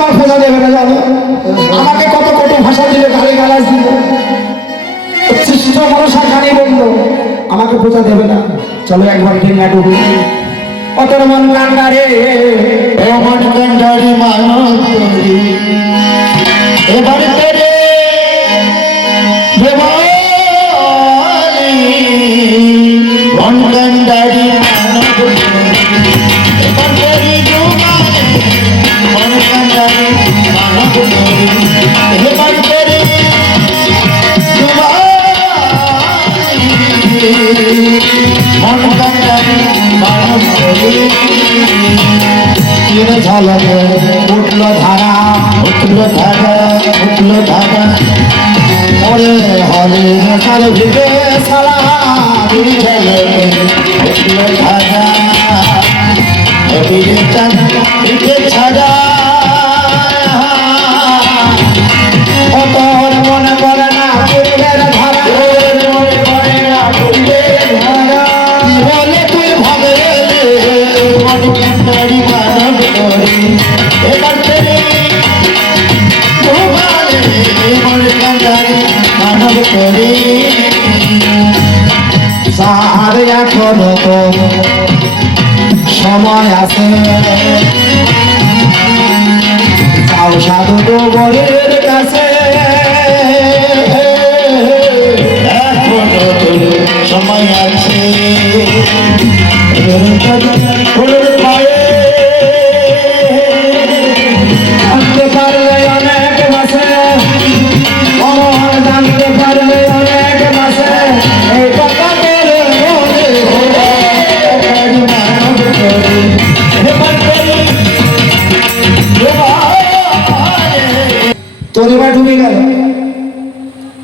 আমার পূজা দেবে না জানো? আমাকে কত কত ভাষা দিবে গালি গালাজ দিবে সৃষ্ট ভরসা গালি বলল আমাকে পূজা দেবে না। চলো একবার ঠেঙ্গা ডুবি। অতর মন কান্ডারে এমন গন্ডারি মানব এবার তেরে মন গন্ডারি তীর ঝলকে উঠল ধারা উঠল ধারা উঠল ধারা। ওরে হরে সালা তীর ঝলকে উঠল ধারা। ভিড়ে ছাড়া এখনও তো সময় আছে। সাধু কাছে। গেল।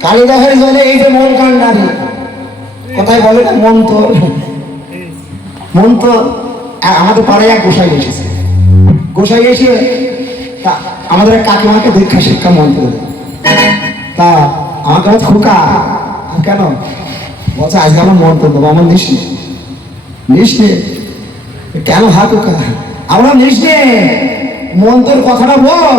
কালিদাসের জলে এই যে মন বলে না, মন তো মন তো আমাদের পাড়ায় এক গোসাই এসেছে। গোসাই এসে আমাদের কাকিমাকে দীক্ষা শিক্ষা মন্ত্র। তা আমাকে বলছে খোকা কেন? বলছে, আজকে আমার মন্ত্র দেবো, আমার নিস নে। নিস কেন হাত খোকা? আমরা নিস। মন্ত্রের কথাটা বল।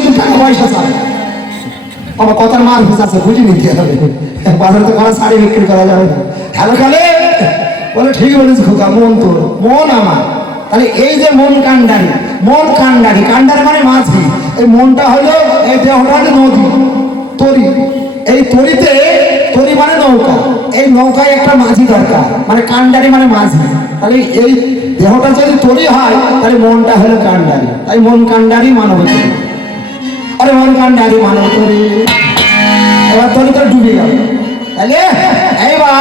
টাকা পয়সা আমার কথার হবে? বাজারে তো কোনো শাড়ি বিক্রি করা যাবে না। হ্যালো কালে বলে ঠিক খোকা, মন তোর, মন আমার। তাহলে এই যে মন কান্ডারি মন কান্ডারি কান্ডারি মানে মাঝি। এই মনটা হলো এই দেহটা নদী, তরি। এই তরিতে, তরি মানে নৌকা। এই নৌকায় একটা মাঝি দরকার মানে কান্ডারি মানে মাঝি। তাহলে এই দেহটা যদি তরি হয়, তাহলে মনটা হলো কান্ডারি তাই মন কান্ডারি মানব। আরে মন কান্ডারি মানব তরি এবার তোর তো ডুবে গেল। তাহলে এইবার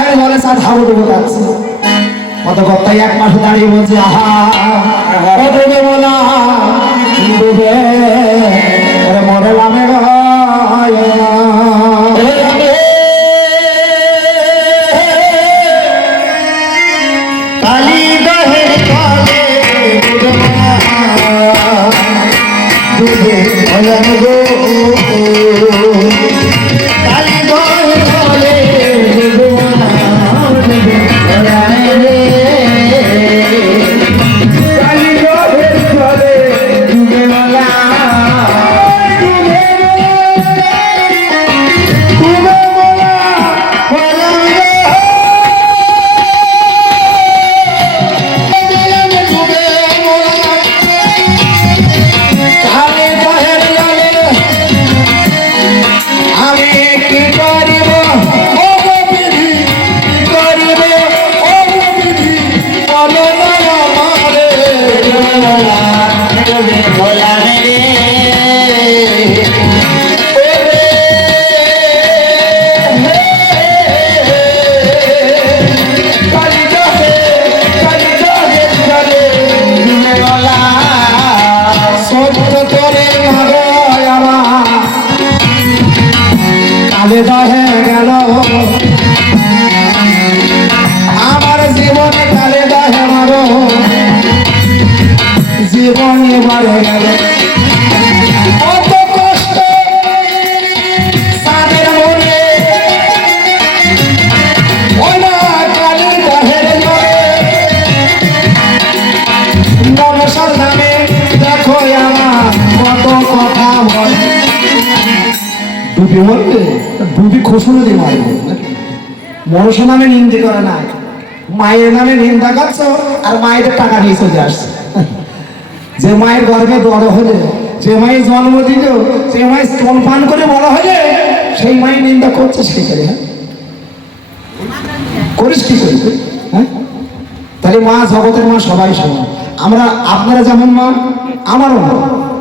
হয় বলে সাত হাবো ডুবে যাচ্ছে। কত কর্তাই এক মাসে দাঁড়িয়ে বলছে, আহা ডুবে বলা ডুবে? মারে গেল কত কষ্ট মনে ওই না কালী দহের মনসার নামে দেখো আমার কত করে না মায়ের নামে নিন্দা করছ, আর মায়ের টাকা নিয়ে চলে আসছে। যে মায়ের গর্ভে বড় হলে, যে মায়ের জন্ম দিল, যে মায়ের স্তন পান করে বড় হলে, সেই মায়ের নিন্দা করছে কি করে হ্যাঁ? করিস কি করি তুই? হ্যাঁ? তাহলে মা জগতের মা সবাই সমান। আমরা, আপনারা যেমন মা, আমারও মা।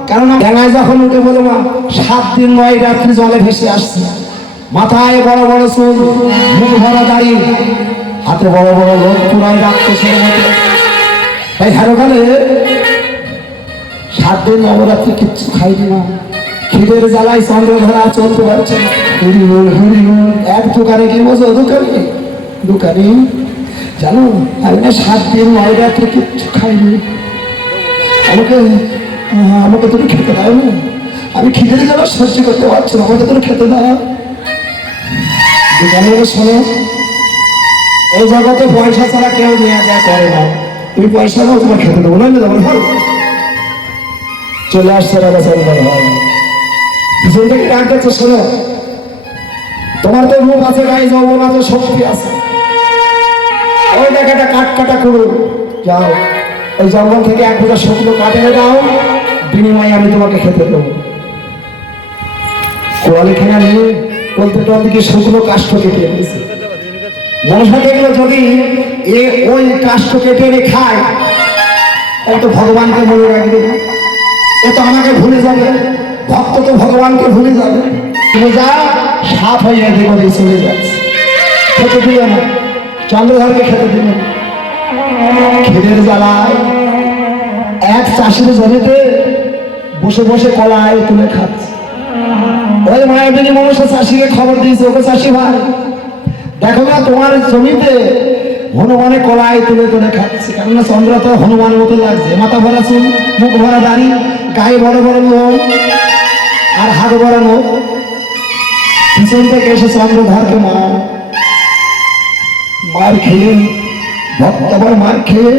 কারণ ডেঙায় যখন উঠে বলে মা, সাত দিন নয় রাত্রি জলে ভেসে আসছে। মাথায় বড় বড় চুল, মুখ ভরা দাড়ি, হাতে বড় বড় লোক পুরাই রাখতেছে তাই হেরোখানে সাত দিন নবরাত্রি কিচ্ছু খাইনি না খিদের জ্বালায় চন্দ্রধরা চলতে পারছে হরি বল হরি বল এক দোকানে কি বসো দোকানে। দোকানে, জানো, আমি না সাত দিন নয় রাত্রে কিচ্ছু খাইনি। আমাকে আমাকে তুমি খেতে দাও না। আমি খিদের জ্বালা সহ্য করতে পারছি না, আমাকে তুমি খেতে দাও। দোকানে শোনো, এই জগতে পয়সা ছাড়া কেউ নেওয়া যায় করে না। তুমি পয়সা দাও, তোমার খেতে দেবো না দেবো চলে আসছে রাজা চন্দ্র ভাই পিছন থেকে ডাক শোনো। তোমার তো রূপ আছে, গায়ে যৌবন আছে, শক্তি আছে। ওই দেখ একটা কাঠ কাটা করো যাও। ওই জঙ্গল থেকে এক বোঝা শুকনো কাঠ দাও। বিনিময়ে আমি তোমাকে খেতে দেবো। কোয়ালিখানা নিয়ে বলতে টলতে কি শুকনো কাষ্ঠ কেটে এনেছে। মনসা দেখল যদি এ ওই কাষ্ঠ কেটে খায়, তাহলে তো ভগবানকে মনে রাখবে। না এ তো আমাকে ভুলে যাবে। ভক্ত তো ভগবানকে ভুলে যাবে। যা, সাপ হয়ে এদিক চলে যাচ্ছে। খেতে দিবে না। চন্দ্রধরকে খেতে না। খিদের জ্বালায় এক চাষির জমিতে বসে বসে কলাই তুলে খাচ্ছে। ওই মায়াবিনী মনুষ্য চাষিকে খবর দিয়েছে ওকে চাষি ভাই, দেখো না, তোমার জমিতে হনুমানে কলাই তুলে তুলে খাচ্ছে। কেননা চন্দ্র তো হনুমানের মতো লাগছে। মাথা ভরা চুল, মুখ ভরা দাড়ি গায়ে বড় বড় লোক আর হাত বড় লোক পিছন থেকে এসে চন্দ্রধারকে মা। মার খেয়ে, ভক্ত আবার মার খেয়ে।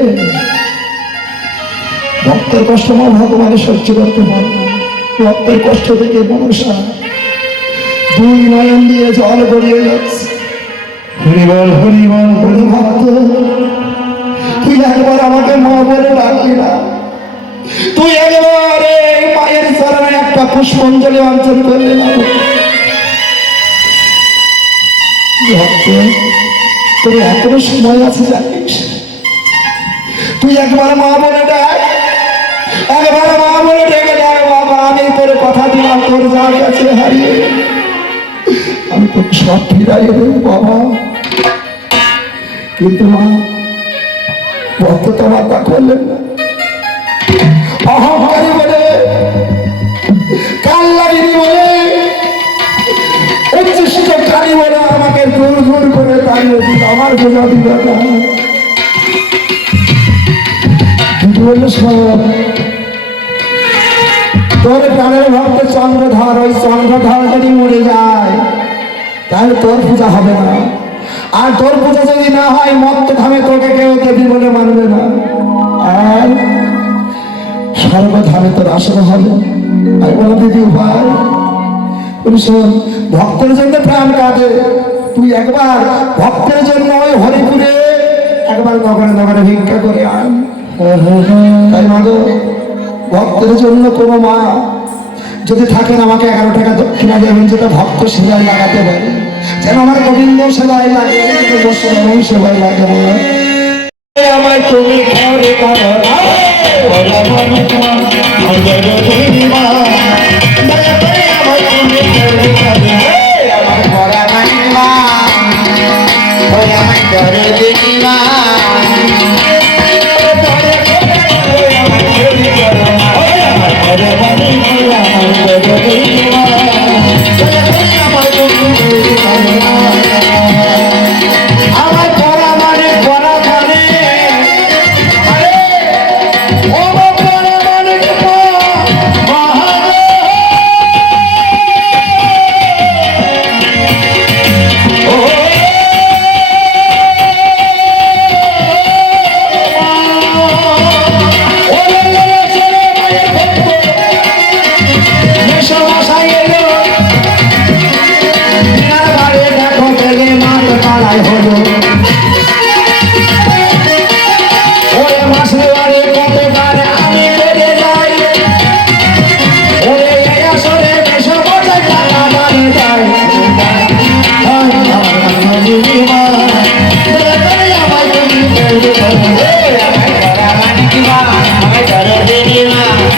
ভক্তের কষ্ট মা ভগবানের সহ্য করতে পারে। ভক্তের কষ্ট থেকে মনসা দুই নয়ন দিয়ে জল গড়িয়ে যাচ্ছে। হরিবল হরিবল, হরি ভক্ত, তুই একবার আমাকে মা বলে ডাকলি না। তুই একবার এই মায়ের চরণে একটা পুষ্পাঞ্জলি অঞ্চল করলি না তোর এখনও সময় আছে জানিস? তুই একবার মা বলে ডাক। একবার মা বলে ডেকে ডাক, বাবা, আমি তোর কথা দিলাম, তোর যা কাছে হারিয়ে। আমি তোকে সব ফিরাই দেবো, বাবা। কিন্তু মা, ভক্ত তোমার তা করলেন না। বলে আমাকে দূর দূর করে তাড়িয়ে দিল আমার বোঝা দিল তোর প্রাণের ভক্ত চন্দ্রধর, ওই চন্দ্রধর যদি মরে যায়। তাহলে তোর পূজা হবে না। আর তোর পূজা যদি না হয়, মত্ত ধামে তোকে কেউ দেবী বলে মানবে না। আর সর্বধামে তোর আসন হবে। আমি বলো, দিদি ভাই তুমি শোন ভক্তের জন্য প্রাণ কাটে তুই একবার ভক্তের জন্য ওই হরিপুরে একবার নগরে নগরে ভিক্ষা করে আন ভক্তের জন্য কোনো মা যদি থাকেন আমাকে এগারো টাকা দক্ষিণা দেবেন যেটা ভক্ত সেবায় লাগাতে পারে যেন আমার গোবিন্দ সেবায় লাগে বসুরাম সেবায় লাগে বলে আমায় তুমি ওই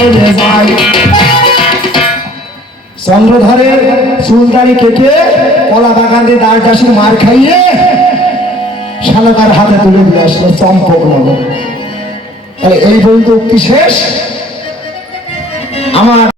চলে যায়। কেটে কলা বাগানে দাঁড় চাষি মার খাইয়ে শালাকার হাতে তুলে দিয়ে আসলো চম্পক নগর। এই বই তো শেষ। আমার